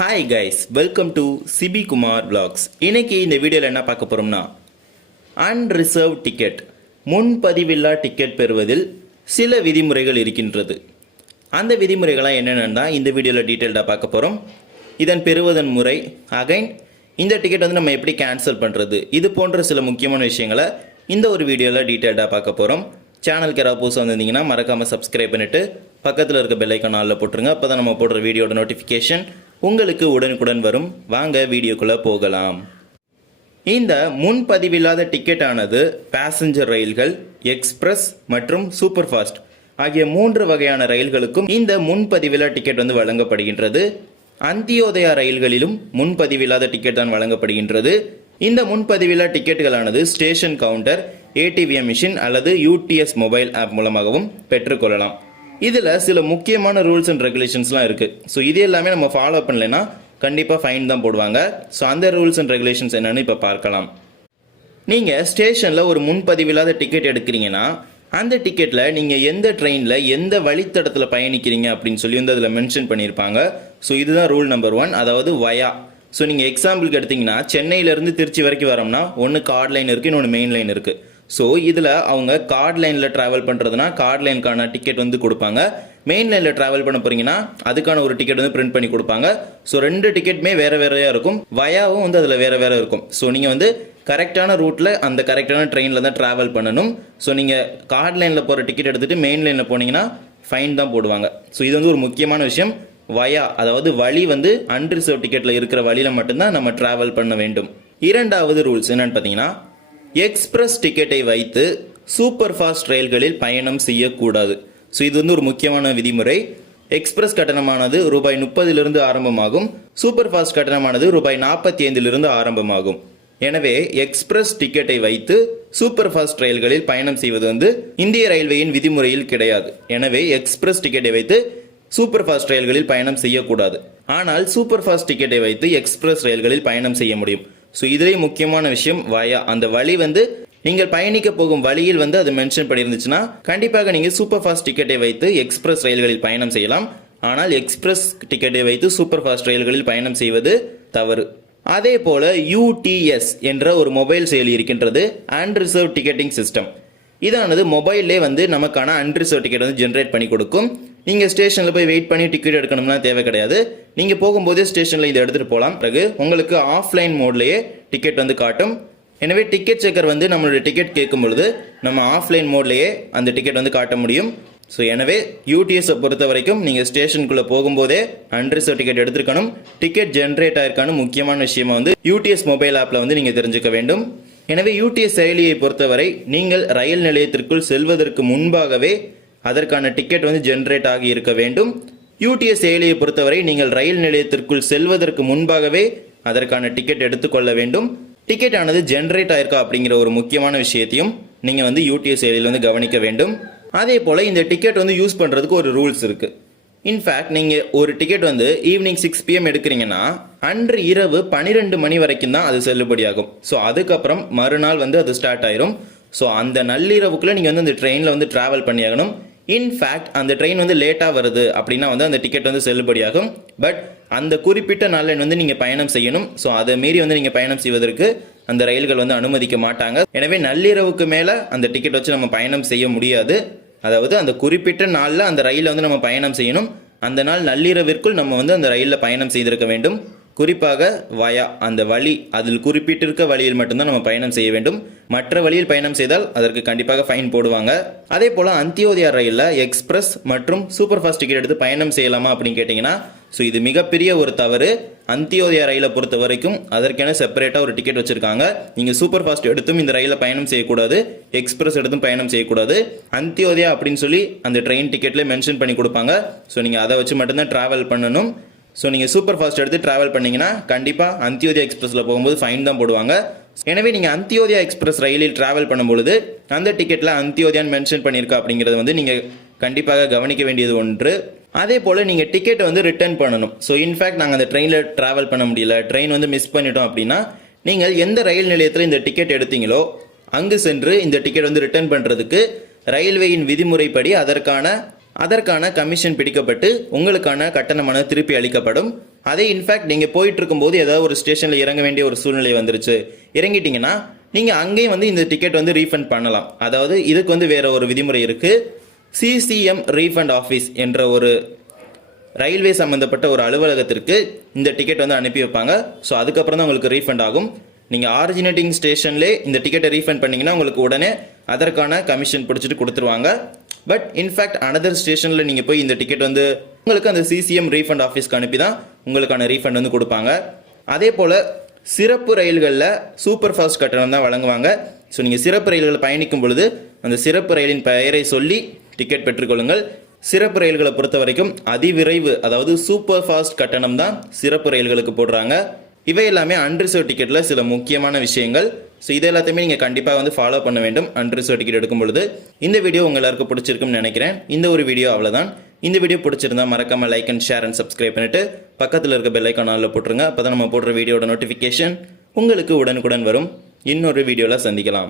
Hi guys, welcome to Sibi Kumar vlogs. இன்னைக்கு இந்த வீடியோவில் என்ன பார்க்க போகிறோம்னா, அன்ரிசர்வ் டிக்கெட் முன்பதிவில்லா டிக்கெட் பெறுவதில் சில விதிமுறைகள் இருக்கின்றது. அந்த விதிமுறைகளாக என்னென்னு தான் இந்த வீடியோவில் டீட்டெயில்டாக பார்க்க போகிறோம். இதன் பெறுவதன் முறை, அகைன் இந்த டிக்கெட் வந்து நம்ம எப்படி கேன்சல் பண்ணுறது, இது போன்ற சில முக்கியமான விஷயங்களை இந்த ஒரு வீடியோவில் டீட்டெயில்டாக பார்க்க போகிறோம். சேனலுக்கு யாராவது புதுசாக வந்திருந்தீங்கன்னா மறக்காமல் சப்ஸ்கிரைப் பண்ணிவிட்டு பக்கத்தில் இருக்க பெல் ஐக்கான் ஆல்ல போட்டுருங்க. அப்போ தான் நம்ம போடுற வீடியோட நோட்டிஃபிகேஷன் உங்களுக்கு உடனுக்குடன் வரும். வாங்க வீடியோக்குள்ளே போகலாம். இந்த முன்பதிவில்லாத டிக்கெட் ஆனது பேசஞ்சர் ரயில்கள், எக்ஸ்பிரஸ் மற்றும் சூப்பர் ஃபாஸ்ட் ஆகிய 3 வகையான ரயில்களுக்கும் இந்த முன்பதிவில்லா டிக்கெட் வந்து வழங்கப்படுகின்றது. அந்தியோதயா ரயில்களிலும் முன்பதிவில்லாத டிக்கெட் தான் வழங்கப்படுகின்றது. இந்த முன்பதிவில்லா டிக்கெட்டுகளானது ஸ்டேஷன் கவுண்டர், ஏடிவிஎம் மிஷின் அல்லது யூடிஎஸ் மொபைல் ஆப் மூலமாகவும் பெற்றுக்கொள்ளலாம். இதில் சில முக்கியமான ரூல்ஸ் அண்ட் ரெகுலேஷன்ஸ்லாம் இருக்குது. ஸோ இது எல்லாமே நம்ம ஃபாலோ பண்ணலைன்னா கண்டிப்பாக ஃபைன் தான் போடுவாங்க. ஸோ அந்த ரூல்ஸ் அண்ட் ரெகுலேஷன்ஸ் என்னென்னு இப்போ பார்க்கலாம். நீங்கள் ஸ்டேஷனில் ஒரு முன்பதிவில்லாத டிக்கெட் எடுக்கிறீங்கன்னா அந்த டிக்கெட்டில் நீங்கள் எந்த ட்ரெயினில் எந்த வழித்தடத்தில் பயணிக்கிறீங்க அப்படின்னு சொல்லி வந்து அதில் மென்ஷன் பண்ணியிருப்பாங்க. ஸோ இதுதான் ரூல் நம்பர் 1, அதாவது வயா. ஸோ நீங்கள் எக்ஸாம்பிளுக்கு எடுத்திங்கன்னா சென்னையிலேருந்து திருச்சி வரைக்கும் வரோம்னா ஒன்று கார்டு லைன் இருக்குது, இன்னொன்று மெயின் லைன் இருக்குது. ஸோ இதில் அவங்க கார்டு லைனில் ட்ராவல் பண்ணுறதுனா கார்டு லைனுக்கான டிக்கெட் வந்து கொடுப்பாங்க. மெயின் லைனில் ட்ராவல் பண்ண போகிறீங்கன்னா அதுக்கான ஒரு டிக்கெட் வந்து பிரிண்ட் பண்ணி கொடுப்பாங்க. ஸோ 2 டிக்கெட்டுமே வேறு வேறையாக இருக்கும். வயாவும் வந்து அதில் வேறு வேறு இருக்கும். ஸோ நீங்கள் வந்து கரெக்டான ரூட்டில் அந்த கரெக்டான ட்ரெயினில் தான் ட்ராவல் பண்ணணும். ஸோ நீங்கள் கார்டு லைனில் போகிற டிக்கெட் எடுத்துகிட்டு மெயின் லைனில் போனீங்கன்னா ஃபைன் தான் போடுவாங்க. ஸோ இது வந்து ஒரு முக்கியமான விஷயம். வயா அதாவது வழி வந்து அன்ரிசர்வ் டிக்கெட்டில் இருக்கிற வழியில் மட்டும்தான் நம்ம ட்ராவல் பண்ண வேண்டும். இரண்டாவது ரூல்ஸ் என்னன்னு பார்த்தீங்கன்னா, எக்ஸ்பிரஸ் டிக்கெட்டை வைத்து சூப்பர் ஃபாஸ்ட் ரயில்களில் பயணம் செய்யக்கூடாது. ஸோ இது வந்து ஒரு முக்கியமான விதிமுறை. எக்ஸ்பிரஸ் கட்டணமானது ரூபாய் 30 ஆரம்பமாகும். சூப்பர் ஃபாஸ்ட் கட்டணமானது ரூபாய் 45 ஆரம்பமாகும். எனவே எக்ஸ்பிரஸ் டிக்கெட்டை வைத்து சூப்பர் ஃபாஸ்ட் ரயில்களில் பயணம் செய்வது வந்து இந்திய ரயில்வேயின் விதிமுறையில் கிடையாது. எனவே எக்ஸ்பிரஸ் டிக்கெட்டை வைத்து சூப்பர் ஃபாஸ்ட் ரயில்களில் பயணம் செய்யக்கூடாது. ஆனால் சூப்பர் ஃபாஸ்ட் டிக்கெட்டை வைத்து எக்ஸ்பிரஸ் ரயில்களில் பயணம் செய்ய முடியும். ஸோ இதிலே முக்கியமான விஷயம் வயா. அந்த வழி வந்து நீங்கள் பயணிக்க போகும் வழியில் வந்து அது மென்ஷன் பண்ணியிருந்துச்சுன்னா கண்டிப்பாக நீங்கள் சூப்பர் ஃபாஸ்ட் டிக்கெட்டை வைத்து எக்ஸ்பிரஸ் ரயில்களில் பயணம் செய்யலாம். ஆனால் எக்ஸ்பிரஸ் டிக்கெட்டை வைத்து சூப்பர் ஃபாஸ்ட் ரயில்களில் பயணம் செய்வது தவறு. அதே போல யூடிஎஸ் என்ற ஒரு மொபைல் செயலி இருக்கின்றது, அன்ரிசர்வ் டிக்கெட்டிங் சிஸ்டம். இதானது மொபைல்லே வந்து நமக்கான அன்ரிசர்வ் டிக்கெட் வந்து ஜென்ரேட் பண்ணி கொடுக்கும். நீங்கள் ஸ்டேஷனில் போய் வெயிட் பண்ணி டிக்கெட் எடுக்கணும்னா தேவை கிடையாது. நீங்கள் போகும்போதே ஸ்டேஷனில் இதை எடுத்துகிட்டு போகலாம். பிறகு உங்களுக்கு ஆஃப்லைன் மோட்லேயே டிக்கெட் வந்து காட்டும். எனவே டிக்கெட் செக்கர் வந்து நம்மளுடைய டிக்கெட் கேட்கும் பொழுது நம்ம ஆஃப்லைன் மோட்லேயே அந்த டிக்கெட் வந்து காட்ட முடியும். ஸோ எனவே யூடிஎஸை பொறுத்த வரைக்கும் நீங்கள் ஸ்டேஷனுக்குள்ளே போகும்போதே அன்ரிசர்வ் டிக்கெட் எடுத்துருக்கணும். டிக்கெட் ஜென்ரேட் ஆயிருக்கான முக்கியமான விஷயமா வந்து யூடிஎஸ் மொபைல் ஆப்பில் வந்து நீங்கள் தெரிஞ்சுக்க வேண்டும். எனவே யூடிஎஸ் செயலியை பொறுத்தவரை நீங்கள் ரயில் நிலையத்திற்குள் செல்வதற்கு முன்பாகவே அதற்கான டிக்கெட் வந்து ஜென்ரேட் ஆகி இருக்க வேண்டும். யூடிஎஸ் செயலியை பொறுத்தவரை நீங்கள் ரயில் நிலையத்திற்குள் செல்வதற்கு முன்பாகவே அதற்கான டிக்கெட் எடுத்துக்கொள்ள வேண்டும். டிக்கெட் ஆனது ஜென்ரேட் ஆயிருக்கா அப்படிங்கிற ஒரு முக்கியமான விஷயத்தையும் நீங்கள் வந்து யூடிஎஸ் செயலியில் வந்து கவனிக்க வேண்டும். அதே போல் இந்த டிக்கெட் வந்து யூஸ் பண்ணுறதுக்கு ஒரு ரூல்ஸ் இருக்குது. இன்ஃபேக்ட் நீங்கள் ஒரு டிக்கெட் வந்து ஈவினிங் 6 PM எடுக்கிறீங்கன்னா அன்று இரவு 12 மணி வரைக்கும் தான் அது செல்லுபடியாகும். ஸோ அதுக்கப்புறம் மறுநாள் வந்து அது ஸ்டார்ட் ஆயிரும். ஸோ அந்த நள்ளிரவுக்குள்ளே நீங்கள் வந்து அந்த ட்ரெயினில் வந்து ட்ராவல் பண்ணியாகணும். இன்ஃபேக்ட் அந்த ட்ரெயின் வந்து லேட்டாக வருது அப்படின்னா வந்து அந்த டிக்கெட் வந்து செல்லுபடியாகும். பட் அந்த குறிப்பிட்ட நாளில் வந்து நீங்கள் பயணம் செய்யணும். ஸோ அதை மீறி வந்து நீங்கள் பயணம் செய்வதற்கு அந்த ரயில்கள் வந்து அனுமதிக்க மாட்டாங்க. எனவே நள்ளிரவுக்கு மேலே அந்த டிக்கெட் வச்சு நம்ம பயணம் செய்ய முடியாது. அதாவது அந்த குறிப்பிட்ட நாளில் அந்த ரயிலில் வந்து நம்ம பயணம் செய்யணும். அந்த நாள் நள்ளிரவிற்குள் நம்ம வந்து அந்த ரயிலில் பயணம் செய்திருக்க வேண்டும். குறிப்பாக வயா அந்த வழி, அதில் குறிப்பிட்டிருக்க வழியில் மட்டும்தான் நம்ம பயணம் செய்ய வேண்டும். மற்ற வழியில் பயணம் செய்தால் அதற்கு கண்டிப்பாக ஃபைன் போடுவாங்க. அதே போல் அந்தியோதயா ரயிலில் எக்ஸ்பிரஸ் மற்றும் சூப்பர் ஃபாஸ்ட் டிக்கெட் எடுத்து பயணம் செய்யலாமா அப்படின்னு கேட்டிங்கன்னா, ஸோ இது மிகப்பெரிய ஒரு தவறு. அந்தியோதயா ரயிலை பொறுத்த வரைக்கும் அதற்கென செப்பரேட்டாக ஒரு டிக்கெட் வச்சுருக்காங்க. நீங்கள் சூப்பர் ஃபாஸ்ட் எடுத்தும் இந்த ரயிலில் பயணம் செய்யக்கூடாது, எக்ஸ்பிரஸ் எடுத்தும் பயணம் செய்யக்கூடாது. அந்தியோதயா அப்படின்னு சொல்லி அந்த ட்ரெயின் டிக்கெட்லேயே மென்ஷன் பண்ணி கொடுப்பாங்க. ஸோ நீங்கள் அதை வச்சு மட்டும்தான் ட்ராவல் பண்ணணும். ஸோ நீங்கள் சூப்பர் ஃபாஸ்ட் எடுத்து ட்ராவல் பண்ணிங்கன்னா கண்டிப்பாக அந்தியோதயா எக்ஸ்பிரஸில் போகும்போது ஃபைன் தான் போடுவாங்க. எனவே நீங்கள் அந்தியோதயா எக்ஸ்பிரஸ் ரயிலில் ட்ராவல் பண்ணும்பொழுது அந்த டிக்கெட்டில் அந்தியோதயான்னு மென்ஷன் பண்ணியிருக்கா அப்படிங்கிறது வந்து நீங்கள் கண்டிப்பாக கவனிக்க வேண்டியது ஒன்று. அதே போல் நீங்கள் டிக்கெட்டை வந்து ரிட்டர்ன் பண்ணணும். ஸோ இன்ஃபேக்ட் நாங்கள் அந்த ட்ரெயினில் ட்ராவல் பண்ண முடியல, ட்ரெயின் வந்து மிஸ் பண்ணிட்டோம் அப்படின்னா நீங்கள் எந்த ரயில் நிலையத்தில் இந்த டிக்கெட் எடுத்தீங்களோ அங்கு சென்று இந்த டிக்கெட் வந்து ரிட்டர்ன் பண்ணுறதுக்கு ரயில்வேயின் விதிமுறைப்படி அதற்கான கமிஷன் பிடிக்கப்பட்டு உங்களுக்கான கட்டணமானது திருப்பி அளிக்கப்படும். அதே இன்ஃபேக்ட் நீங்கள் போயிட்டு இருக்கும்போது ஏதாவது ஒரு ஸ்டேஷனில் இறங்க வேண்டிய ஒரு சூழ்நிலை வந்துருச்சு, இறங்கிட்டீங்கன்னா நீங்கள் அங்கேயும் வந்து இந்த டிக்கெட் வந்து ரீஃபண்ட் பண்ணலாம். அதாவது இதுக்கு வந்து வேற ஒரு விதிமுறை இருக்குது. சிசிஎம் ரீஃபண்ட் ஆஃபீஸ் என்ற ஒரு ரயில்வே சம்மந்தப்பட்ட ஒரு அலுவலகத்திற்கு இந்த டிக்கெட் வந்து அனுப்பி வைப்பாங்க. ஸோ அதுக்கப்புறம் தான் உங்களுக்கு ரீஃபண்ட் ஆகும். நீங்கள் ஆரிஜினேட்டிங் ஸ்டேஷன்லேயே இந்த டிக்கெட்டை ரீஃபண்ட் பண்ணிங்கன்னா உங்களுக்கு உடனே அதற்கான கமிஷன் பிடிச்சிட்டு கொடுத்துருவாங்க. பட் இன்ஃபேக்ட் அனதர் ஸ்டேஷனில் நீங்கள் போய் இந்த டிக்கெட் வந்து உங்களுக்கு அந்த சிசிஎம் ரீஃபண்ட் ஆஃபீஸ்க்கு அனுப்பி தான் உங்களுக்கான ரீஃபண்ட் வந்து கொடுப்பாங்க. அதே போல் சிறப்பு ரயில்களில் சூப்பர் ஃபாஸ்ட் கட்டணம் தான் வழங்குவாங்க. ஸோ நீங்கள் சிறப்பு ரயில்களில் பயணிக்கும் பொழுது அந்த சிறப்பு ரயிலின் பெயரை சொல்லி டிக்கெட் பெற்றுக்கொள்ளுங்கள். சிறப்பு ரயில்களை பொறுத்த வரைக்கும் அதிவிரைவு, அதாவது சூப்பர் ஃபாஸ்ட் கட்டணம் தான் சிறப்பு ரயில்களுக்கு போடுறாங்க. இவை எல்லாமே அன்ரிசர்வ் டிக்கெட்டில் சில முக்கியமான விஷயங்கள். ஸோ இது எல்லாத்தையுமே நீங்கள் கண்டிப்பாக வந்து ஃபாலோ பண்ண வேண்டும் அன்ரிசர்வ் டிக்கெட் எடுக்கும் பொழுது. இந்த வீடியோ உங்கள் எல்லாருக்கும் பிடிச்சிருக்குன்னு நினைக்கிறேன். இந்த ஒரு வீடியோ அவ்வளோதான். இந்த வீடியோ பிடிச்சிருந்தா மறக்காமல் like and share and subscribe பண்ணிட்டு பக்கத்தில் இருக்க பெல் ஐக்கான் ஆல்ல போட்டுருங்க. அப்போ தான் நம்ம போடுற வீடியோட நோட்டிஃபிகேஷன் உங்களுக்கு உடனுக்குடன் வரும். இன்னொரு வீடியோவில் சந்திக்கலாம்.